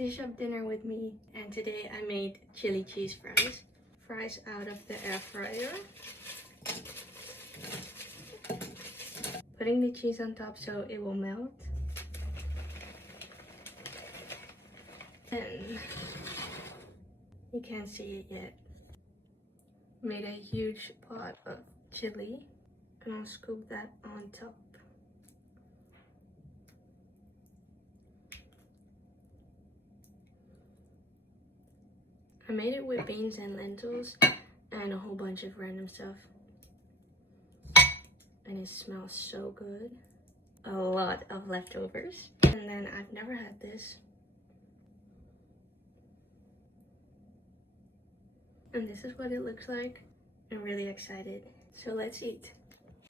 Finish up dinner with me, and today I made chili cheese fries. Fries out of the air fryer. Putting the cheese on top so it will melt. Then, you can't see it yet. Made a huge pot of chili, and I'll scoop that on top. I made it with beans and lentils and a whole bunch of random stuff. And it smells so good. A lot of leftovers. And then I've never had this. And this is what it looks like. I'm really excited. So let's eat.